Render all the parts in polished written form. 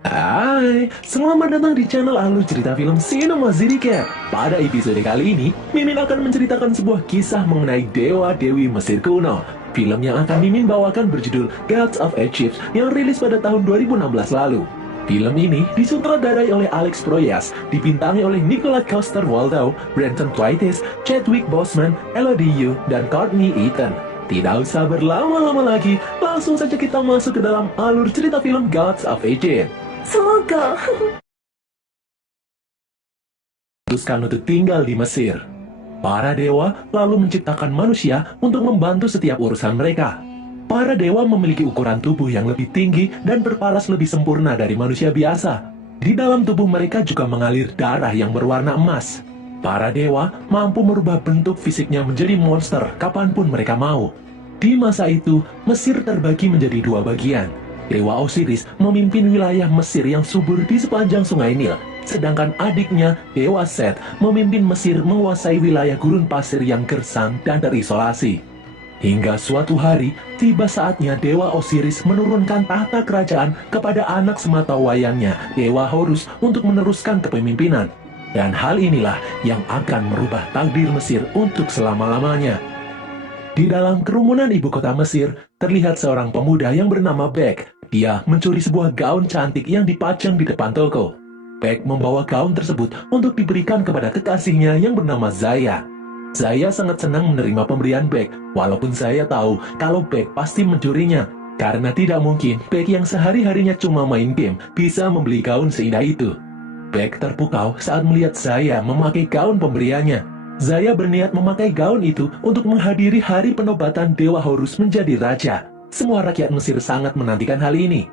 Hai, selamat datang di channel Alur Cerita Film Cinema Recap. Pada episode kali ini, Mimin akan menceritakan sebuah kisah mengenai dewa-dewi Mesir kuno. Film yang akan Mimin bawakan berjudul Gods of Egypt yang rilis pada tahun 2016 lalu. Film ini disutradarai oleh Alex Proyas, dibintangi oleh Nicholas Coster-Waldau, Brenton Thwaites, Chadwick Boseman, Elodie Yu, dan Courtney Eaton. Tidak usah berlama-lama lagi, langsung saja kita masuk ke dalam alur cerita film Gods of Egypt. Semoga. Memutuskan untuk tinggal di Mesir. Para dewa lalu menciptakan manusia untuk membantu setiap urusan mereka. Para dewa memiliki ukuran tubuh yang lebih tinggi dan berparas lebih sempurna dari manusia biasa. Di dalam tubuh mereka juga mengalir darah yang berwarna emas. Para dewa mampu merubah bentuk fisiknya menjadi monster kapanpun mereka mau. Di masa itu, Mesir terbagi menjadi dua bagian. Dewa Osiris memimpin wilayah Mesir yang subur di sepanjang sungai Nil, sedangkan adiknya, Dewa Set, memimpin Mesir menguasai wilayah gurun pasir yang gersang dan terisolasi. Hingga suatu hari, tiba saatnya Dewa Osiris menurunkan tahta kerajaan kepada anak sematawayangnya, Dewa Horus, untuk meneruskan kepemimpinan. Dan hal inilah yang akan merubah takdir Mesir untuk selama-lamanya. Di dalam kerumunan ibu kota Mesir, terlihat seorang pemuda yang bernama Bek. Dia mencuri sebuah gaun cantik yang dipajang di depan toko. Bek membawa gaun tersebut untuk diberikan kepada kekasihnya yang bernama Zaya. Zaya sangat senang menerima pemberian Bek, walaupun Zaya tahu kalau Bek pasti mencurinya. Karena tidak mungkin Bek yang sehari-harinya cuma main game bisa membeli gaun seindah itu. Bek terpukau saat melihat Zaya memakai gaun pemberiannya. Zaya berniat memakai gaun itu untuk menghadiri hari penobatan Dewa Horus menjadi raja. Semua rakyat Mesir sangat menantikan hal ini.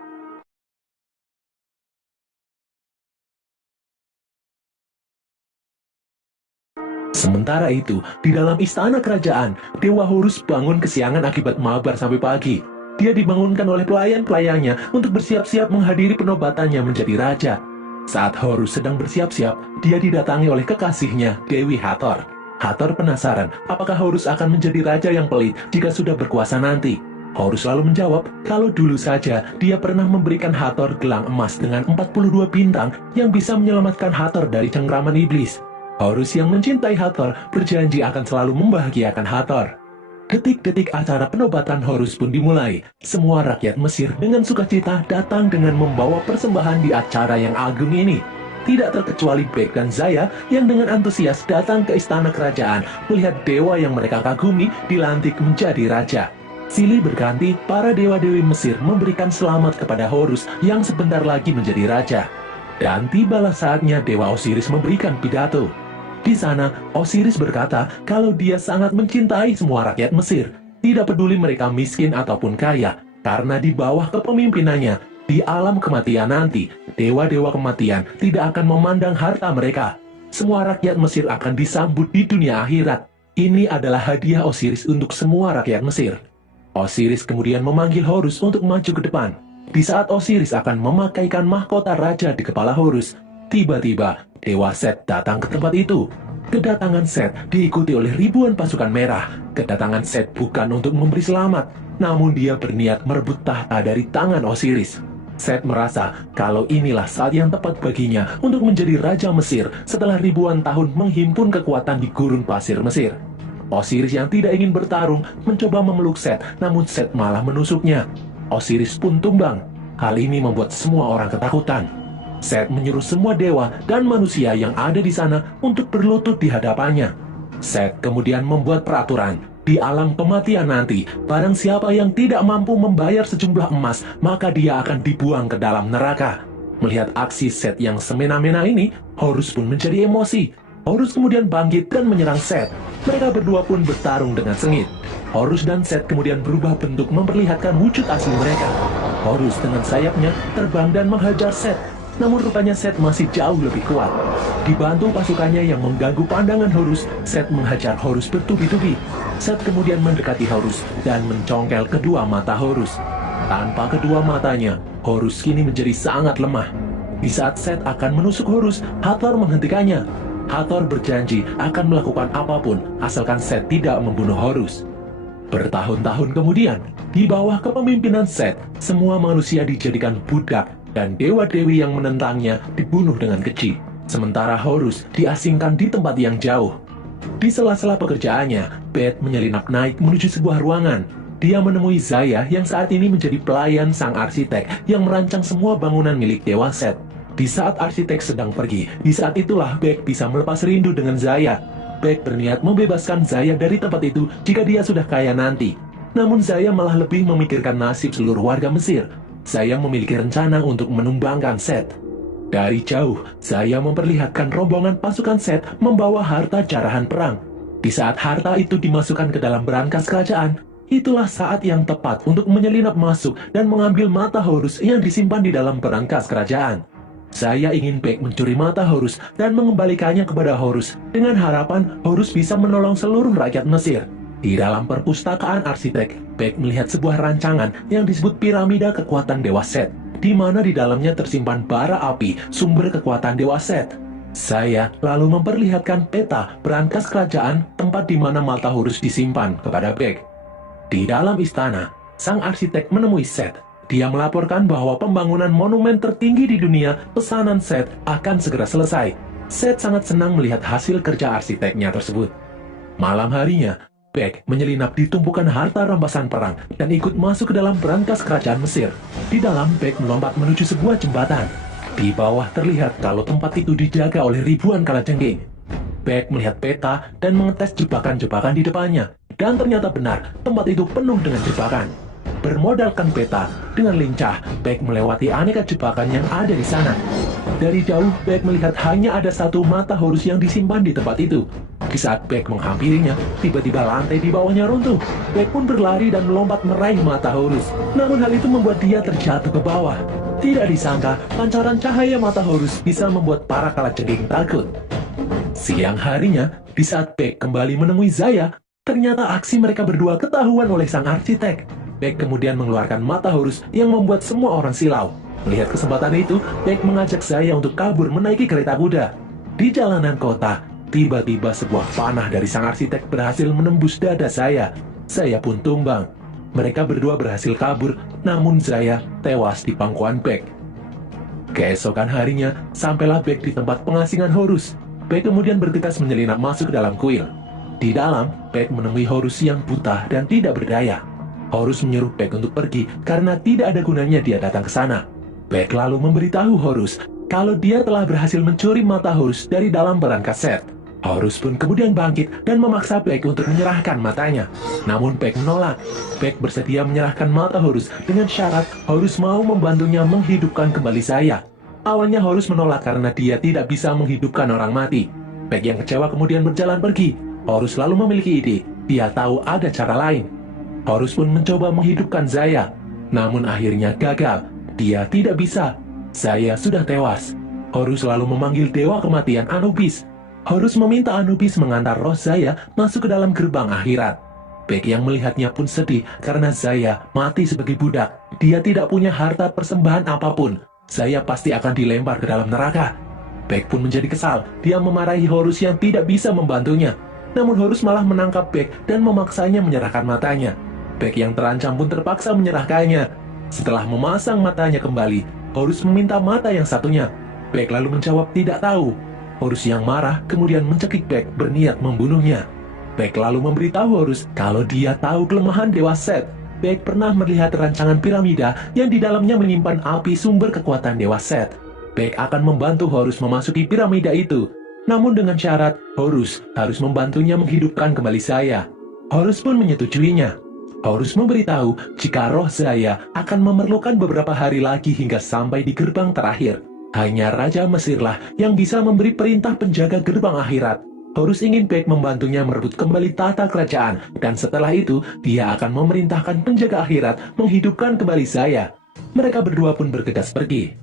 Sementara itu, di dalam istana kerajaan, Dewa Horus bangun kesiangan akibat mabar sampai pagi. Dia dibangunkan oleh pelayan-pelayannya untuk bersiap-siap menghadiri penobatannya menjadi raja. Saat Horus sedang bersiap-siap, dia didatangi oleh kekasihnya, Dewi Hathor. Hathor penasaran apakah Horus akan menjadi raja yang pelit jika sudah berkuasa nanti. Horus lalu menjawab kalau dulu saja dia pernah memberikan Hathor gelang emas dengan 42 bintang yang bisa menyelamatkan Hathor dari cengkraman iblis. Horus yang mencintai Hathor berjanji akan selalu membahagiakan Hathor. Detik-detik acara penobatan Horus pun dimulai. Semua rakyat Mesir dengan sukacita datang dengan membawa persembahan di acara yang agung ini. Tidak terkecuali Bek dan Zaya yang dengan antusias datang ke istana kerajaan melihat dewa yang mereka kagumi dilantik menjadi raja. Silih berganti, para dewa-dewi Mesir memberikan selamat kepada Horus yang sebentar lagi menjadi raja. Dan tibalah saatnya Dewa Osiris memberikan pidato. Di sana, Osiris berkata kalau dia sangat mencintai semua rakyat Mesir. Tidak peduli mereka miskin ataupun kaya, karena di bawah kepemimpinannya, di alam kematian nanti, dewa-dewa kematian tidak akan memandang harta mereka. Semua rakyat Mesir akan disambut di dunia akhirat. Ini adalah hadiah Osiris untuk semua rakyat Mesir. Osiris kemudian memanggil Horus untuk maju ke depan. Di saat Osiris akan memakaikan mahkota raja di kepala Horus, tiba-tiba Dewa Set datang ke tempat itu. Kedatangan Set diikuti oleh ribuan pasukan merah. Kedatangan Set bukan untuk memberi selamat, namun dia berniat merebut tahta dari tangan Osiris. Set merasa kalau inilah saat yang tepat baginya untuk menjadi raja Mesir setelah ribuan tahun menghimpun kekuatan di gurun pasir Mesir. Osiris yang tidak ingin bertarung mencoba memeluk Set, namun Set malah menusuknya. Osiris pun tumbang. Hal ini membuat semua orang ketakutan. Set menyuruh semua dewa dan manusia yang ada di sana untuk berlutut di hadapannya. Set kemudian membuat peraturan. Di alam kematian nanti, barang siapa yang tidak mampu membayar sejumlah emas, maka dia akan dibuang ke dalam neraka. Melihat aksi Set yang semena-mena ini, Horus pun menjadi emosi. Horus kemudian bangkit dan menyerang Set. Mereka berdua pun bertarung dengan sengit. Horus dan Set kemudian berubah bentuk memperlihatkan wujud asli mereka. Horus dengan sayapnya terbang dan menghajar Set. Namun rupanya Set masih jauh lebih kuat. Dibantu pasukannya yang mengganggu pandangan Horus, Set menghajar Horus bertubi-tubi. Set kemudian mendekati Horus dan mencongkel kedua mata Horus. Tanpa kedua matanya, Horus kini menjadi sangat lemah. Di saat Set akan menusuk Horus, Hathor menghentikannya. Hathor berjanji akan melakukan apapun asalkan Set tidak membunuh Horus. Bertahun-tahun kemudian, di bawah kepemimpinan Set, semua manusia dijadikan budak dan dewa-dewi yang menentangnya dibunuh dengan keji. Sementara Horus diasingkan di tempat yang jauh. Di sela-sela pekerjaannya, Beth menyelinap naik menuju sebuah ruangan. Dia menemui Zaya yang saat ini menjadi pelayan sang arsitek yang merancang semua bangunan milik Dewa Set. Di saat arsitek sedang pergi, di saat itulah Beth bisa melepas rindu dengan Zaya. Beth berniat membebaskan Zaya dari tempat itu jika dia sudah kaya nanti. Namun Zaya malah lebih memikirkan nasib seluruh warga Mesir. Zaya memiliki rencana untuk menumbangkan Set. Dari jauh, Zaya memperlihatkan rombongan pasukan Set membawa harta jarahan perang. Di saat harta itu dimasukkan ke dalam berangkas kerajaan, itulah saat yang tepat untuk menyelinap masuk dan mengambil mata Horus yang disimpan di dalam berangkas kerajaan. Saya ingin Bek mencuri mata Horus dan mengembalikannya kepada Horus dengan harapan Horus bisa menolong seluruh rakyat Mesir. Di dalam perpustakaan arsitek, Bek melihat sebuah rancangan yang disebut piramida kekuatan Dewa Set, di mana di dalamnya tersimpan bara api, sumber kekuatan Dewa Set. Saya lalu memperlihatkan peta berangkas kerajaan tempat di mana mata Horus disimpan kepada Bek. Di dalam istana, sang arsitek menemui Set. Dia melaporkan bahwa pembangunan monumen tertinggi di dunia, pesanan Set, akan segera selesai. Set sangat senang melihat hasil kerja arsiteknya tersebut. Malam harinya, Bek menyelinap di tumpukan harta rampasan perang dan ikut masuk ke dalam berangkas kerajaan Mesir. Di dalam, Bek melompat menuju sebuah jembatan. Di bawah terlihat kalau tempat itu dijaga oleh ribuan kalajengking. Bek melihat peta dan mengetes jebakan-jebakan di depannya. Dan ternyata benar, tempat itu penuh dengan jebakan. Bermodalkan peta, dengan lincah, Bek melewati aneka jebakan yang ada di sana. Dari jauh, Bek melihat hanya ada satu mata Horus yang disimpan di tempat itu. Di saat Bek menghampirinya, tiba-tiba lantai di bawahnya runtuh. Bek pun berlari dan melompat meraih mata Horus. Namun hal itu membuat dia terjatuh ke bawah. Tidak disangka, pancaran cahaya mata Horus bisa membuat para kalajengking takut. Siang harinya, di saat Bek kembali menemui Zaya, ternyata aksi mereka berdua ketahuan oleh sang arsitek. Bek kemudian mengeluarkan mata Horus yang membuat semua orang silau. Melihat kesempatan itu, Bek mengajak Zaya untuk kabur menaiki kereta kuda. Di jalanan kota, tiba-tiba sebuah panah dari sang arsitek berhasil menembus dada Zaya. Zaya pun tumbang. Mereka berdua berhasil kabur, namun Zaya tewas di pangkuan Bek. Keesokan harinya, sampailah Bek di tempat pengasingan Horus. Bek kemudian bergegas menyelinap masuk ke dalam kuil. Di dalam, Bek menemui Horus yang buta dan tidak berdaya. Horus menyuruh Bek untuk pergi karena tidak ada gunanya dia datang ke sana. Bek lalu memberitahu Horus kalau dia telah berhasil mencuri mata Horus dari dalam berangkas Set. Horus pun kemudian bangkit dan memaksa Bek untuk menyerahkan matanya. Namun Bek menolak. Bek bersedia menyerahkan mata Horus dengan syarat Horus mau membantunya menghidupkan kembali Zaya. Awalnya Horus menolak karena dia tidak bisa menghidupkan orang mati. Bek yang kecewa kemudian berjalan pergi. Horus lalu memiliki ide. Dia tahu ada cara lain. Horus pun mencoba menghidupkan Zaya. Namun akhirnya gagal. Dia tidak bisa. Zaya sudah tewas. Horus lalu memanggil dewa kematian Anubis. Horus meminta Anubis mengantar roh Zaya masuk ke dalam gerbang akhirat. Bek yang melihatnya pun sedih karena Zaya mati sebagai budak. Dia tidak punya harta persembahan apapun. Zaya pasti akan dilempar ke dalam neraka. Bek pun menjadi kesal. Dia memarahi Horus yang tidak bisa membantunya. Namun Horus malah menangkap Bek dan memaksanya menyerahkan matanya. Bek yang terancam pun terpaksa menyerahkannya. Setelah memasang matanya kembali, Horus meminta mata yang satunya. Bek lalu menjawab tidak tahu. Horus yang marah kemudian mencekik Bek berniat membunuhnya. Bek lalu memberitahu Horus kalau dia tahu kelemahan Dewa Set. Bek pernah melihat rancangan piramida yang di dalamnya menyimpan api sumber kekuatan Dewa Set. Bek akan membantu Horus memasuki piramida itu. Namun dengan syarat, Horus harus membantunya menghidupkan kembali Zaya. Horus pun menyetujuinya. Horus memberitahu jika roh Zaya akan memerlukan beberapa hari lagi hingga sampai di gerbang terakhir. Hanya Raja Mesirlah yang bisa memberi perintah penjaga gerbang akhirat. Horus ingin Bek membantunya merebut kembali tata kerajaan, dan setelah itu dia akan memerintahkan penjaga akhirat menghidupkan kembali Zaya. Mereka berdua pun bergegas pergi.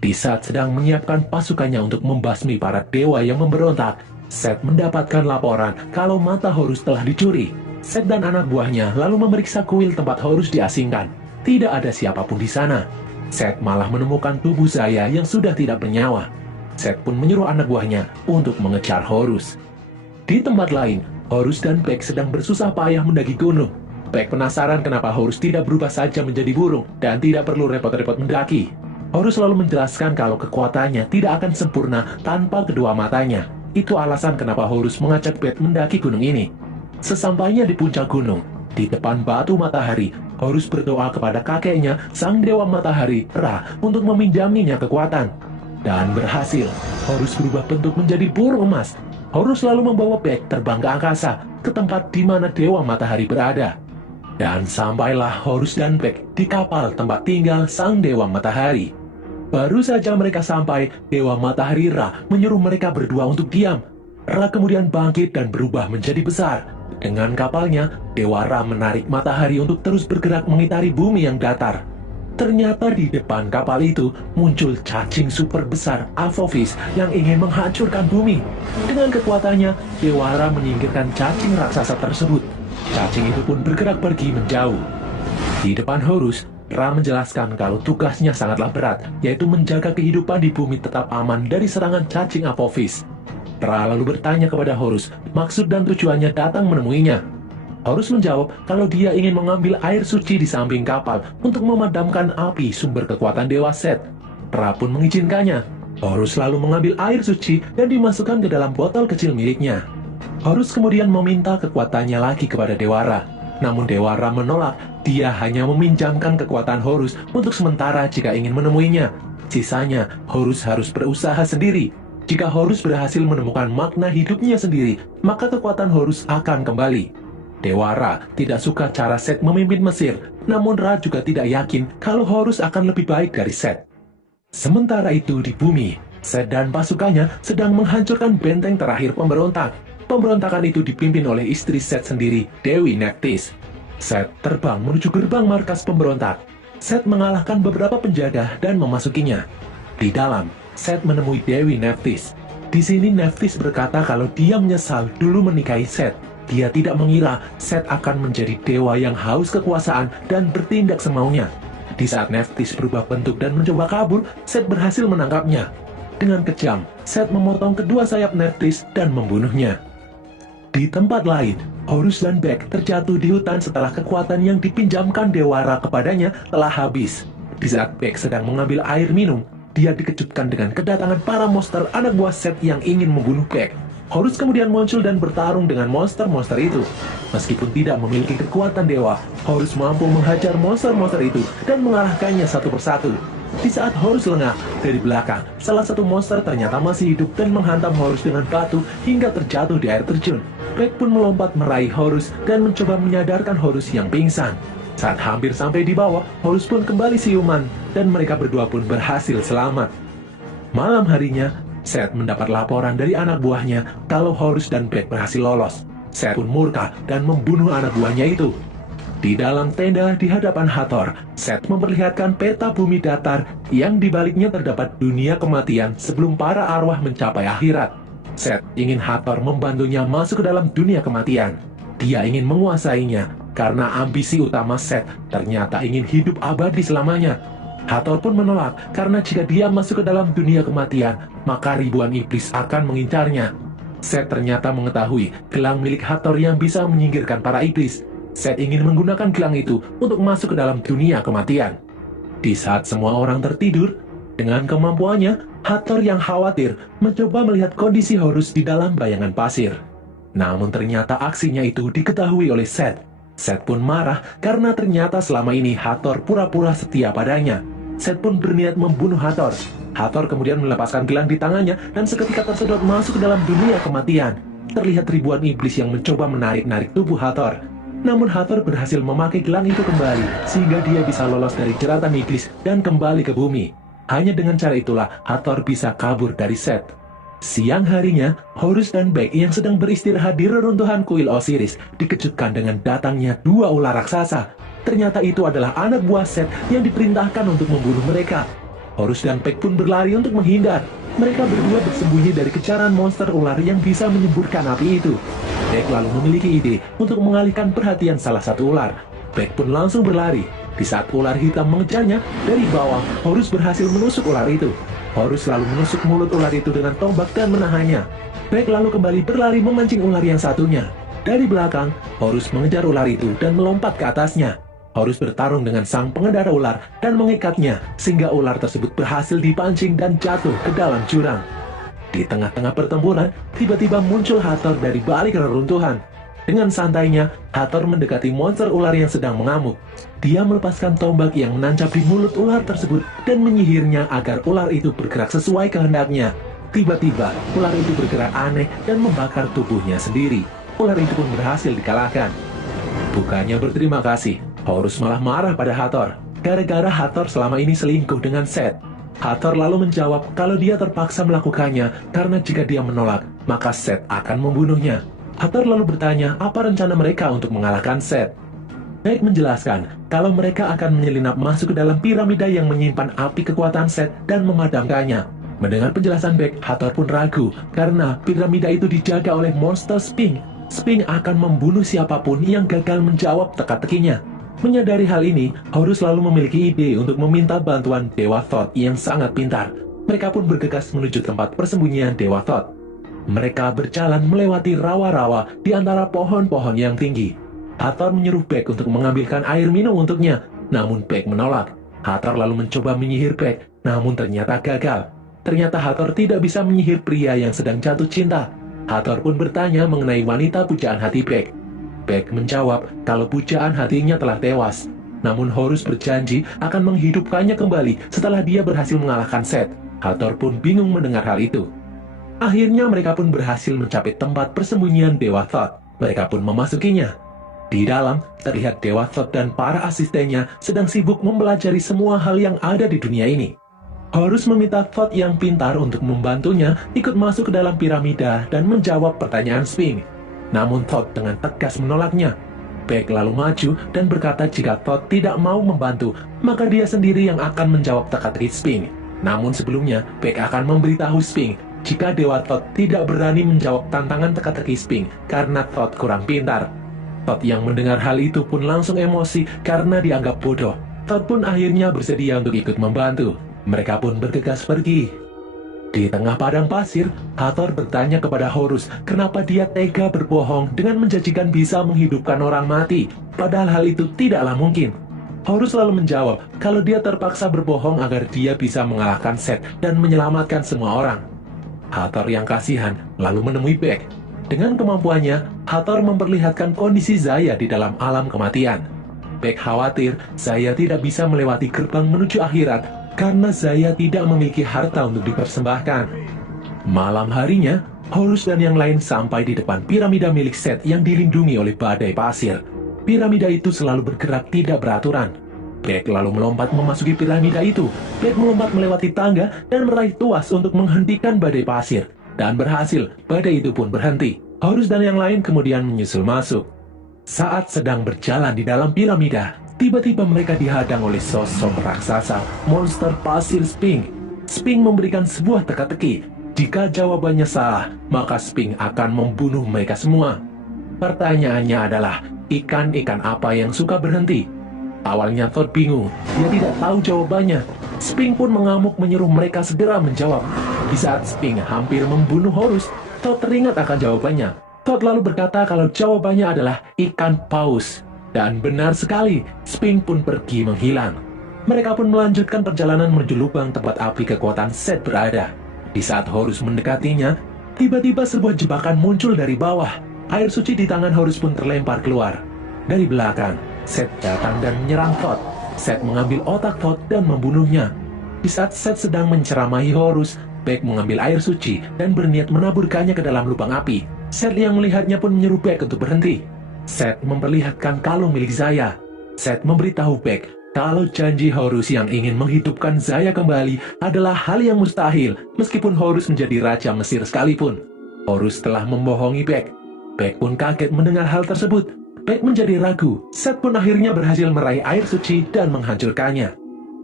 Di saat sedang menyiapkan pasukannya untuk membasmi para dewa yang memberontak, Set mendapatkan laporan kalau mata Horus telah dicuri. Set dan anak buahnya lalu memeriksa kuil tempat Horus diasingkan. Tidak ada siapapun di sana. Set malah menemukan tubuh Zaya yang sudah tidak bernyawa. Set pun menyuruh anak buahnya untuk mengejar Horus. Di tempat lain, Horus dan Bek sedang bersusah payah mendaki gunung. Bek penasaran kenapa Horus tidak berubah saja menjadi burung dan tidak perlu repot-repot mendaki. Horus selalu menjelaskan kalau kekuatannya tidak akan sempurna tanpa kedua matanya. Itu alasan kenapa Horus mengajak Beth mendaki gunung ini. Sesampainya di puncak gunung, di depan batu matahari, Horus berdoa kepada kakeknya, sang dewa matahari, Ra, untuk meminjaminya kekuatan. Dan berhasil, Horus berubah bentuk menjadi burung emas. Horus lalu membawa Beth terbang ke angkasa, ke tempat di mana dewa matahari berada. Dan sampailah Horus dan Beth di kapal tempat tinggal sang dewa matahari. Baru saja mereka sampai, dewa matahari Ra menyuruh mereka berdua untuk diam. Ra kemudian bangkit dan berubah menjadi besar. Dengan kapalnya, dewa Ra menarik matahari untuk terus bergerak mengitari bumi yang datar. Ternyata di depan kapal itu muncul cacing super besar Apophis yang ingin menghancurkan bumi. Dengan kekuatannya, dewa Ra menyingkirkan cacing raksasa tersebut. Cacing itu pun bergerak pergi menjauh. Di depan Horus, Ra menjelaskan kalau tugasnya sangatlah berat, yaitu menjaga kehidupan di bumi tetap aman dari serangan cacing Apophis. Ra lalu bertanya kepada Horus, maksud dan tujuannya datang menemuinya. Horus menjawab kalau dia ingin mengambil air suci di samping kapal untuk memadamkan api sumber kekuatan Dewa Set. Ra pun mengizinkannya. Horus lalu mengambil air suci dan dimasukkan ke dalam botol kecil miliknya. Horus kemudian meminta kekuatannya lagi kepada Dewa Ra. Namun Dewa Ra menolak, dia hanya meminjamkan kekuatan Horus untuk sementara jika ingin menemuinya. Sisanya, Horus harus berusaha sendiri. Jika Horus berhasil menemukan makna hidupnya sendiri, maka kekuatan Horus akan kembali. Dewa Ra tidak suka cara Set memimpin Mesir, namun Ra juga tidak yakin kalau Horus akan lebih baik dari Set. Sementara itu di bumi, Set dan pasukannya sedang menghancurkan benteng terakhir pemberontak. Pemberontakan itu dipimpin oleh istri Set sendiri, Dewi Nephthys. Set terbang menuju gerbang markas pemberontak. Set mengalahkan beberapa penjaga dan memasukinya. Di dalam, Set menemui Dewi Nephthys. Di sini Nephthys berkata kalau dia menyesal dulu menikahi Set. Dia tidak mengira Set akan menjadi dewa yang haus kekuasaan dan bertindak semaunya. Di saat Nephthys berubah bentuk dan mencoba kabur, Set berhasil menangkapnya. Dengan kejam, Set memotong kedua sayap Nephthys dan membunuhnya. Di tempat lain, Horus dan Beth terjatuh di hutan setelah kekuatan yang dipinjamkan Dewa Ra kepadanya telah habis. Di saat Beth sedang mengambil air minum, dia dikejutkan dengan kedatangan para monster anak buah Set yang ingin membunuh Beth. Horus kemudian muncul dan bertarung dengan monster-monster itu. Meskipun tidak memiliki kekuatan dewa, Horus mampu menghajar monster-monster itu dan mengalahkannya satu persatu. Di saat Horus lengah, dari belakang, salah satu monster ternyata masih hidup dan menghantam Horus dengan batu hingga terjatuh di air terjun. Beth pun melompat meraih Horus dan mencoba menyadarkan Horus yang pingsan. Saat hampir sampai di bawah, Horus pun kembali siuman dan mereka berdua pun berhasil selamat. Malam harinya, Set mendapat laporan dari anak buahnya kalau Horus dan Beth berhasil lolos. Set pun murka dan membunuh anak buahnya itu. Di dalam tenda di hadapan Hathor, Set memperlihatkan peta bumi datar yang di baliknya terdapat dunia kematian sebelum para arwah mencapai akhirat. Set ingin Hathor membantunya masuk ke dalam dunia kematian. Dia ingin menguasainya karena ambisi utama Set ternyata ingin hidup abadi selamanya. Hathor pun menolak karena jika dia masuk ke dalam dunia kematian, maka ribuan iblis akan mengincarnya. Set ternyata mengetahui gelang milik Hathor yang bisa menyingkirkan para iblis. Set ingin menggunakan gelang itu untuk masuk ke dalam dunia kematian. Di saat semua orang tertidur, dengan kemampuannya, Hathor yang khawatir mencoba melihat kondisi Horus di dalam bayangan pasir. Namun ternyata aksinya itu diketahui oleh Set. Set pun marah karena ternyata selama ini Hathor pura-pura setia padanya. Set pun berniat membunuh Hathor. Hathor kemudian melepaskan gelang di tangannya dan seketika tersedot masuk ke dalam dunia kematian. Terlihat ribuan iblis yang mencoba menarik-narik tubuh Hathor. Namun Hathor berhasil memakai gelang itu kembali sehingga dia bisa lolos dari jeratan iblis dan kembali ke bumi. Hanya dengan cara itulah Hathor bisa kabur dari Set. Siang harinya, Horus dan Beth yang sedang beristirahat di reruntuhan kuil Osiris dikejutkan dengan datangnya dua ular raksasa. Ternyata itu adalah anak buah Set yang diperintahkan untuk membunuh mereka. Horus dan Beth pun berlari untuk menghindar. Mereka berdua bersembunyi dari kejaran monster ular yang bisa menyemburkan api itu. Beth lalu memiliki ide untuk mengalihkan perhatian salah satu ular. Beth pun langsung berlari. Di saat ular hitam mengejarnya, dari bawah, Horus berhasil menusuk ular itu. Horus lalu menusuk mulut ular itu dengan tombak dan menahannya. Beth lalu kembali berlari memancing ular yang satunya. Dari belakang, Horus mengejar ular itu dan melompat ke atasnya. Horus bertarung dengan sang pengendara ular dan mengikatnya sehingga ular tersebut berhasil dipancing dan jatuh ke dalam jurang. Di tengah-tengah pertempuran, tiba-tiba muncul Hathor dari balik reruntuhan. Dengan santainya, Hathor mendekati monster ular yang sedang mengamuk. Dia melepaskan tombak yang menancap di mulut ular tersebut dan menyihirnya agar ular itu bergerak sesuai kehendaknya. Tiba-tiba, ular itu bergerak aneh dan membakar tubuhnya sendiri. Ular itu pun berhasil dikalahkan. Bukannya berterima kasih, Horus malah marah pada Hathor. Gara-gara Hathor selama ini selingkuh dengan Set. Hathor lalu menjawab kalau dia terpaksa melakukannya karena jika dia menolak, maka Set akan membunuhnya. Hathor lalu bertanya apa rencana mereka untuk mengalahkan Set. Beck menjelaskan kalau mereka akan menyelinap masuk ke dalam piramida yang menyimpan api kekuatan Set dan memadamkannya. Mendengar penjelasan Beck, Hathor pun ragu karena piramida itu dijaga oleh monster Sphinx. Sphinx akan membunuh siapapun yang gagal menjawab teka-tekinya. Menyadari hal ini, Horus lalu memiliki ide untuk meminta bantuan Dewa Thoth yang sangat pintar. Mereka pun bergegas menuju tempat persembunyian Dewa Thoth. Mereka berjalan melewati rawa-rawa di antara pohon-pohon yang tinggi. Hathor menyuruh Beck untuk mengambilkan air minum untuknya, namun Beck menolak. Hathor lalu mencoba menyihir Beck, namun ternyata gagal. Ternyata Hathor tidak bisa menyihir pria yang sedang jatuh cinta. Hathor pun bertanya mengenai wanita pujaan hati Beck. Beck menjawab kalau pujaan hatinya telah tewas. Namun Horus berjanji akan menghidupkannya kembali setelah dia berhasil mengalahkan Set. Hathor pun bingung mendengar hal itu. Akhirnya mereka pun berhasil mencapai tempat persembunyian Dewa Thoth. Mereka pun memasukinya. Di dalam, terlihat Dewa Thoth dan para asistennya sedang sibuk mempelajari semua hal yang ada di dunia ini. Horus meminta Thoth yang pintar untuk membantunya ikut masuk ke dalam piramida dan menjawab pertanyaan Sphinx. Namun Thoth dengan tegas menolaknya. Beck lalu maju dan berkata jika Thoth tidak mau membantu, maka dia sendiri yang akan menjawab teka-teki Sphinx. Namun sebelumnya, Beck akan memberitahu Sphinx jika Dewa Thoth tidak berani menjawab tantangan teka-teki Sphinx karena Thoth kurang pintar. Thoth yang mendengar hal itu pun langsung emosi karena dianggap bodoh. Thoth pun akhirnya bersedia untuk ikut membantu. Mereka pun bergegas pergi. Di tengah padang pasir, Hathor bertanya kepada Horus kenapa dia tega berbohong dengan menjanjikan bisa menghidupkan orang mati, padahal hal itu tidaklah mungkin. Horus lalu menjawab kalau dia terpaksa berbohong agar dia bisa mengalahkan Set dan menyelamatkan semua orang. Hathor yang kasihan lalu menemui Beck. Dengan kemampuannya, Hathor memperlihatkan kondisi Zaya di dalam alam kematian. Beck khawatir Zaya tidak bisa melewati gerbang menuju akhirat karena Zaya tidak memiliki harta untuk dipersembahkan. Malam harinya, Horus dan yang lain sampai di depan piramida milik Set yang dilindungi oleh badai pasir. Piramida itu selalu bergerak tidak beraturan. Beck lalu melompat memasuki piramida itu. Beck melompat melewati tangga dan meraih tuas untuk menghentikan badai pasir. Dan berhasil, badai itu pun berhenti. Horus dan yang lain kemudian menyusul masuk. Saat sedang berjalan di dalam piramida, tiba-tiba mereka dihadang oleh sosok raksasa, monster pasir Sphinx. Sphinx memberikan sebuah teka-teki. Jika jawabannya salah, maka Sphinx akan membunuh mereka semua. Pertanyaannya adalah, ikan-ikan apa yang suka berhenti? Awalnya Thoth bingung, dia tidak tahu jawabannya. Sphinx pun mengamuk menyuruh mereka segera menjawab. Di saat Sphinx hampir membunuh Horus, Thoth teringat akan jawabannya. Thoth lalu berkata kalau jawabannya adalah ikan paus. Dan benar sekali, Sphinx pun pergi menghilang. Mereka pun melanjutkan perjalanan menuju lubang tempat api kekuatan Set berada. Di saat Horus mendekatinya, tiba-tiba sebuah jebakan muncul dari bawah. Air suci di tangan Horus pun terlempar keluar. Dari belakang, Set datang dan menyerang Thoth. Set mengambil otak Thoth dan membunuhnya. Di saat Set sedang menceramahi Horus, Beck mengambil air suci dan berniat menaburkannya ke dalam lubang api. Set yang melihatnya pun menyuruh Beck untuk berhenti. Set memperlihatkan kalung milik Zaya. Set memberitahu Beck kalau janji Horus yang ingin menghidupkan Zaya kembali adalah hal yang mustahil meskipun Horus menjadi raja Mesir sekalipun. Horus telah membohongi Beck. Beck pun kaget mendengar hal tersebut. Beck menjadi ragu. Set pun akhirnya berhasil meraih air suci dan menghancurkannya.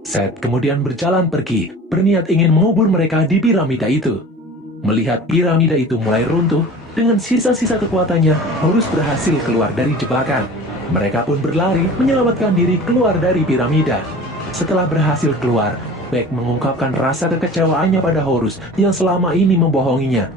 Set kemudian berjalan pergi, berniat ingin mengubur mereka di piramida itu. Melihat piramida itu mulai runtuh, dengan sisa-sisa kekuatannya, Horus berhasil keluar dari jebakan. Mereka pun berlari menyelamatkan diri keluar dari piramida. Setelah berhasil keluar, Beck mengungkapkan rasa kekecewaannya pada Horus yang selama ini membohonginya.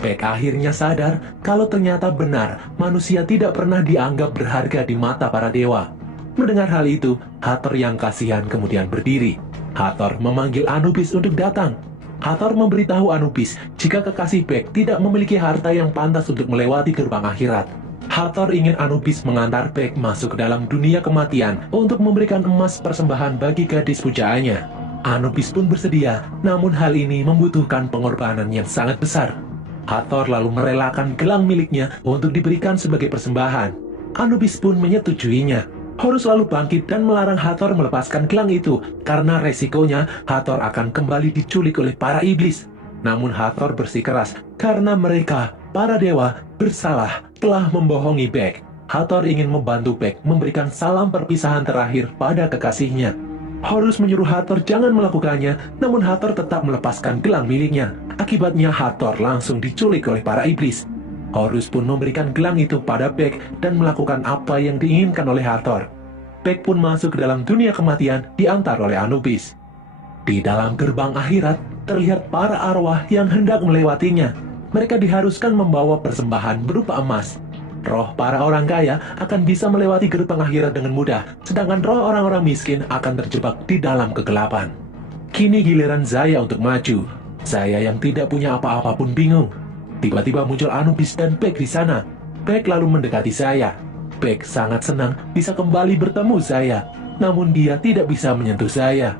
Beck akhirnya sadar kalau ternyata benar manusia tidak pernah dianggap berharga di mata para dewa. Mendengar hal itu, Hathor yang kasihan kemudian berdiri. Hathor memanggil Anubis untuk datang. Hathor memberitahu Anubis jika kekasih Bek tidak memiliki harta yang pantas untuk melewati gerbang akhirat. Hathor ingin Anubis mengantar Bek masuk ke dalam dunia kematian untuk memberikan emas persembahan bagi gadis pujaannya. Anubis pun bersedia, namun hal ini membutuhkan pengorbanan yang sangat besar. Hathor lalu merelakan gelang miliknya untuk diberikan sebagai persembahan. Anubis pun menyetujuinya. Horus lalu bangkit dan melarang Hathor melepaskan gelang itu karena resikonya Hathor akan kembali diculik oleh para iblis. Namun Hathor bersikeras karena mereka, para dewa, bersalah telah membohongi Bek. Hathor ingin membantu Bek memberikan salam perpisahan terakhir pada kekasihnya. Horus menyuruh Hathor jangan melakukannya, namun Hathor tetap melepaskan gelang miliknya. Akibatnya Hathor langsung diculik oleh para iblis. Horus pun memberikan gelang itu pada Bek dan melakukan apa yang diinginkan oleh Hathor. Bek pun masuk ke dalam dunia kematian diantar oleh Anubis. Di dalam gerbang akhirat terlihat para arwah yang hendak melewatinya. Mereka diharuskan membawa persembahan berupa emas. Roh para orang kaya akan bisa melewati gerbang akhirat dengan mudah, sedangkan roh orang-orang miskin akan terjebak di dalam kegelapan. Kini giliran saya untuk maju. Saya yang tidak punya apa-apa pun bingung. Tiba-tiba muncul Anubis dan Bek di sana. Bek lalu mendekati saya. Bek sangat senang bisa kembali bertemu saya, namun dia tidak bisa menyentuh saya.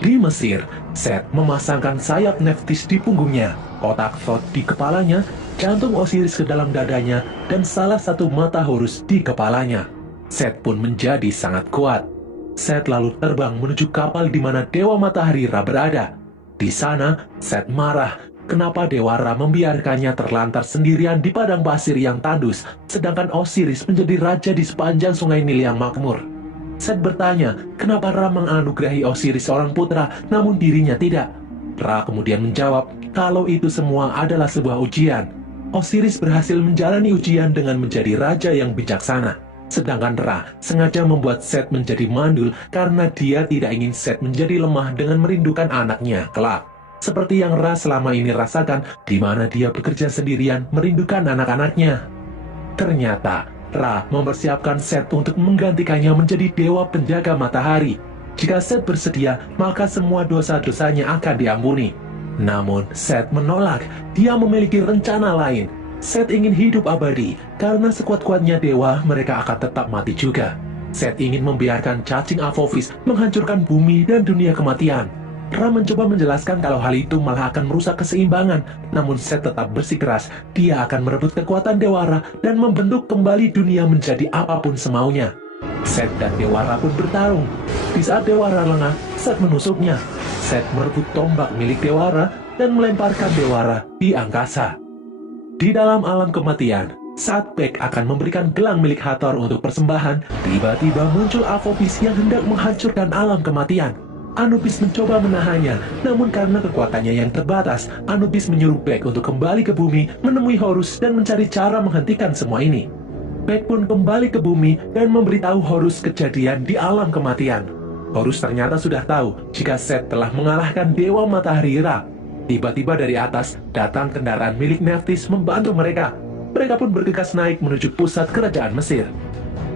Di Mesir, Set memasangkan sayap Nephthys di punggungnya, otak Thoth di kepalanya, jantung Osiris ke dalam dadanya, dan salah satu mata Horus di kepalanya. Set pun menjadi sangat kuat. Set lalu terbang menuju kapal di mana Dewa Matahari Ra berada. Di sana, Set marah. Kenapa Dewa Ra membiarkannya terlantar sendirian di padang pasir yang tandus, sedangkan Osiris menjadi raja di sepanjang sungai Nil yang makmur? Set bertanya, kenapa Ra menganugerahi Osiris seorang putra, namun dirinya tidak? Ra kemudian menjawab, kalau itu semua adalah sebuah ujian. Osiris berhasil menjalani ujian dengan menjadi raja yang bijaksana. Sedangkan Ra sengaja membuat Set menjadi mandul karena dia tidak ingin Set menjadi lemah dengan merindukan anaknya kelak. Seperti yang Ra selama ini rasakan, di mana dia bekerja sendirian merindukan anak-anaknya. Ternyata, Ra mempersiapkan Set untuk menggantikannya menjadi dewa penjaga matahari. Jika Set bersedia, maka semua dosa-dosanya akan diampuni. Namun, Set menolak. Dia memiliki rencana lain. Set ingin hidup abadi, karena sekuat-kuatnya dewa, mereka akan tetap mati juga. Set ingin membiarkan cacing Apophis menghancurkan bumi dan dunia kematian. Ra mencoba menjelaskan kalau hal itu malah akan merusak keseimbangan, namun Set tetap bersikeras. Dia akan merebut kekuatan Dewa Ra dan membentuk kembali dunia menjadi apapun semaunya. Set dan Dewa Ra pun bertarung. Di saat Dewa Ra lengah, Set menusuknya. Set merebut tombak milik Dewa Ra dan melemparkan Dewa Ra di angkasa. Di dalam alam kematian, saat Bek akan memberikan gelang milik Hathor untuk persembahan, tiba-tiba muncul Apophis yang hendak menghancurkan alam kematian. Anubis mencoba menahannya, namun karena kekuatannya yang terbatas, Anubis menyuruh Bek untuk kembali ke bumi, menemui Horus dan mencari cara menghentikan semua ini. Bek pun kembali ke bumi dan memberitahu Horus kejadian di alam kematian. Horus ternyata sudah tahu jika Set telah mengalahkan Dewa Matahari Ra. Tiba-tiba dari atas, datang kendaraan milik Nephthys membantu mereka. Mereka pun bergegas naik menuju pusat kerajaan Mesir.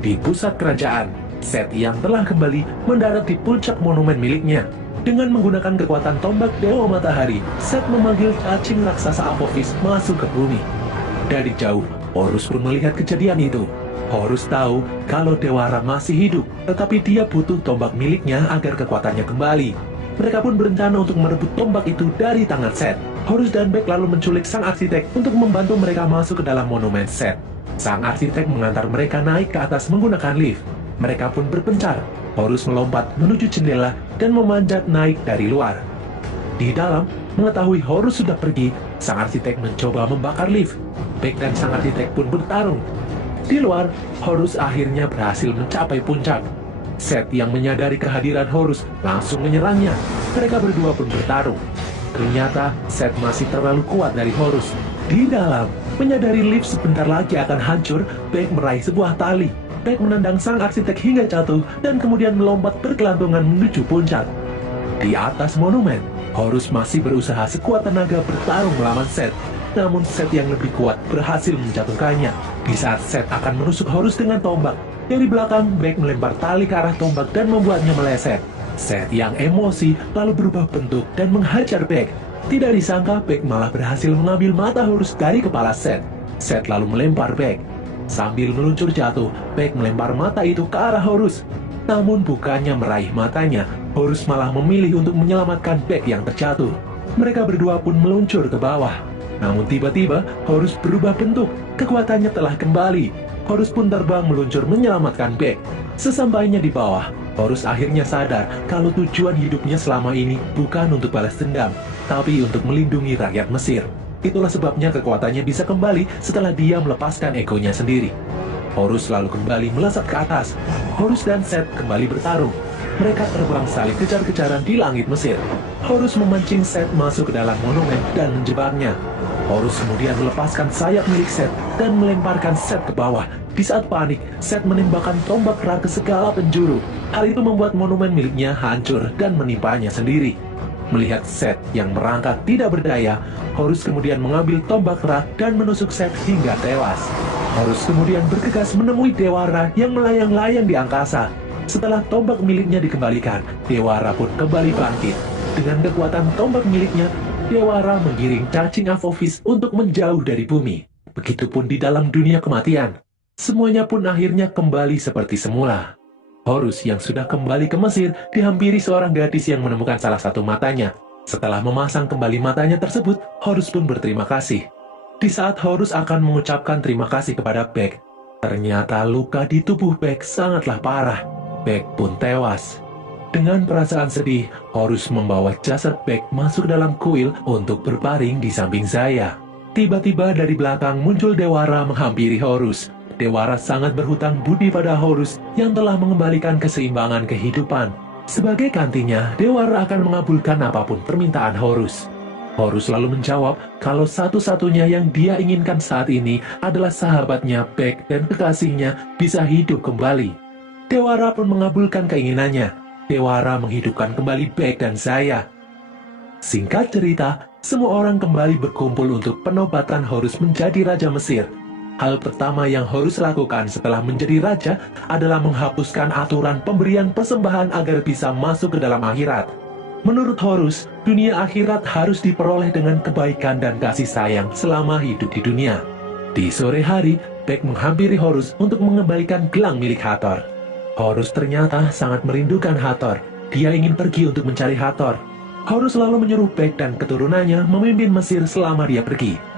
Di pusat kerajaan, Set yang telah kembali mendarat di puncak monumen miliknya. Dengan menggunakan kekuatan tombak Dewa Matahari, Set memanggil cacing raksasa Apophis masuk ke bumi. Dari jauh, Horus pun melihat kejadian itu. Horus tahu kalau Dewa Ra masih hidup, tetapi dia butuh tombak miliknya agar kekuatannya kembali. Mereka pun berencana untuk merebut tombak itu dari tangan Set. Horus dan Bek lalu menculik sang arsitek untuk membantu mereka masuk ke dalam monumen Set. Sang arsitek mengantar mereka naik ke atas menggunakan lift. Mereka pun berpencar. Horus melompat menuju jendela dan memanjat naik dari luar. Di dalam, mengetahui Horus sudah pergi, sang arsitek mencoba membakar lift. Bek dan sang arsitek pun bertarung. Di luar, Horus akhirnya berhasil mencapai puncak. Set yang menyadari kehadiran Horus langsung menyerangnya. Mereka berdua pun bertarung. Ternyata Set masih terlalu kuat dari Horus. Di dalam, menyadari lift sebentar lagi akan hancur, Bek meraih sebuah tali. Bek menendang sang arsitek hingga jatuh dan kemudian melompat berkelantungan menuju puncak. Di atas monumen, Horus masih berusaha sekuat tenaga bertarung melawan Set. Namun Set yang lebih kuat berhasil menjatuhkannya. Di saat Set akan menusuk Horus dengan tombak, Dari belakang, Bek melempar tali ke arah tombak dan membuatnya meleset. Seth yang emosi lalu berubah bentuk dan menghajar Bek. Tidak disangka Bek malah berhasil mengambil mata Horus dari kepala Seth. Seth lalu melempar Bek. Sambil meluncur jatuh, Bek melempar mata itu ke arah Horus. Namun bukannya meraih matanya, Horus malah memilih untuk menyelamatkan Bek yang terjatuh. Mereka berdua pun meluncur ke bawah. Namun tiba-tiba Horus berubah bentuk, kekuatannya telah kembali. Horus pun terbang meluncur menyelamatkan Bek. Sesampainya di bawah, Horus akhirnya sadar kalau tujuan hidupnya selama ini bukan untuk balas dendam, tapi untuk melindungi rakyat Mesir. Itulah sebabnya kekuatannya bisa kembali setelah dia melepaskan egonya sendiri. Horus lalu kembali melesat ke atas. Horus dan Seth kembali bertarung. Mereka terbang saling kejar-kejaran di langit Mesir. Horus memancing Seth masuk ke dalam monumen dan menjebaknya. Horus kemudian melepaskan sayap milik Seth dan melemparkan Seth ke bawah. Di saat panik, Seth menembakkan tombak Ra ke segala penjuru. Hal itu membuat monumen miliknya hancur dan menimpanya sendiri. Melihat Seth yang merangkak tidak berdaya, Horus kemudian mengambil tombak Ra dan menusuk Seth hingga tewas. Horus kemudian bergegas menemui Dewa Ra yang melayang-layang di angkasa. Setelah tombak miliknya dikembalikan, Dewa Ra pun kembali bangkit. Dengan kekuatan tombak miliknya, Dewa Ra menggiring cacing Apophis untuk menjauh dari bumi. Begitupun di dalam dunia kematian. Semuanya pun akhirnya kembali seperti semula. Horus yang sudah kembali ke Mesir dihampiri seorang gadis yang menemukan salah satu matanya. Setelah memasang kembali matanya tersebut, Horus pun berterima kasih. Di saat Horus akan mengucapkan terima kasih kepada Bek, ternyata luka di tubuh Bek sangatlah parah. Bek pun tewas. Dengan perasaan sedih, Horus membawa jasad Bek masuk dalam kuil untuk berbaring di samping Zaya. Tiba-tiba dari belakang muncul Dewa Ra menghampiri Horus. Dewa Ra sangat berhutang budi pada Horus yang telah mengembalikan keseimbangan kehidupan. Sebagai gantinya, Dewa Ra akan mengabulkan apapun permintaan Horus. Horus lalu menjawab kalau satu-satunya yang dia inginkan saat ini adalah sahabatnya Bek dan kekasihnya bisa hidup kembali. Dewa Ra pun mengabulkan keinginannya. Dewa Ra menghidupkan kembali Bek dan Zaya. Singkat cerita, semua orang kembali berkumpul untuk penobatan Horus menjadi Raja Mesir. Hal pertama yang Horus lakukan setelah menjadi raja adalah menghapuskan aturan pemberian persembahan agar bisa masuk ke dalam akhirat. Menurut Horus, dunia akhirat harus diperoleh dengan kebaikan dan kasih sayang selama hidup di dunia. Di sore hari, Bek menghampiri Horus untuk mengembalikan gelang milik Hathor. Horus ternyata sangat merindukan Hathor. Dia ingin pergi untuk mencari Hathor. Horus lalu menyuruh Bek dan keturunannya memimpin Mesir selama dia pergi.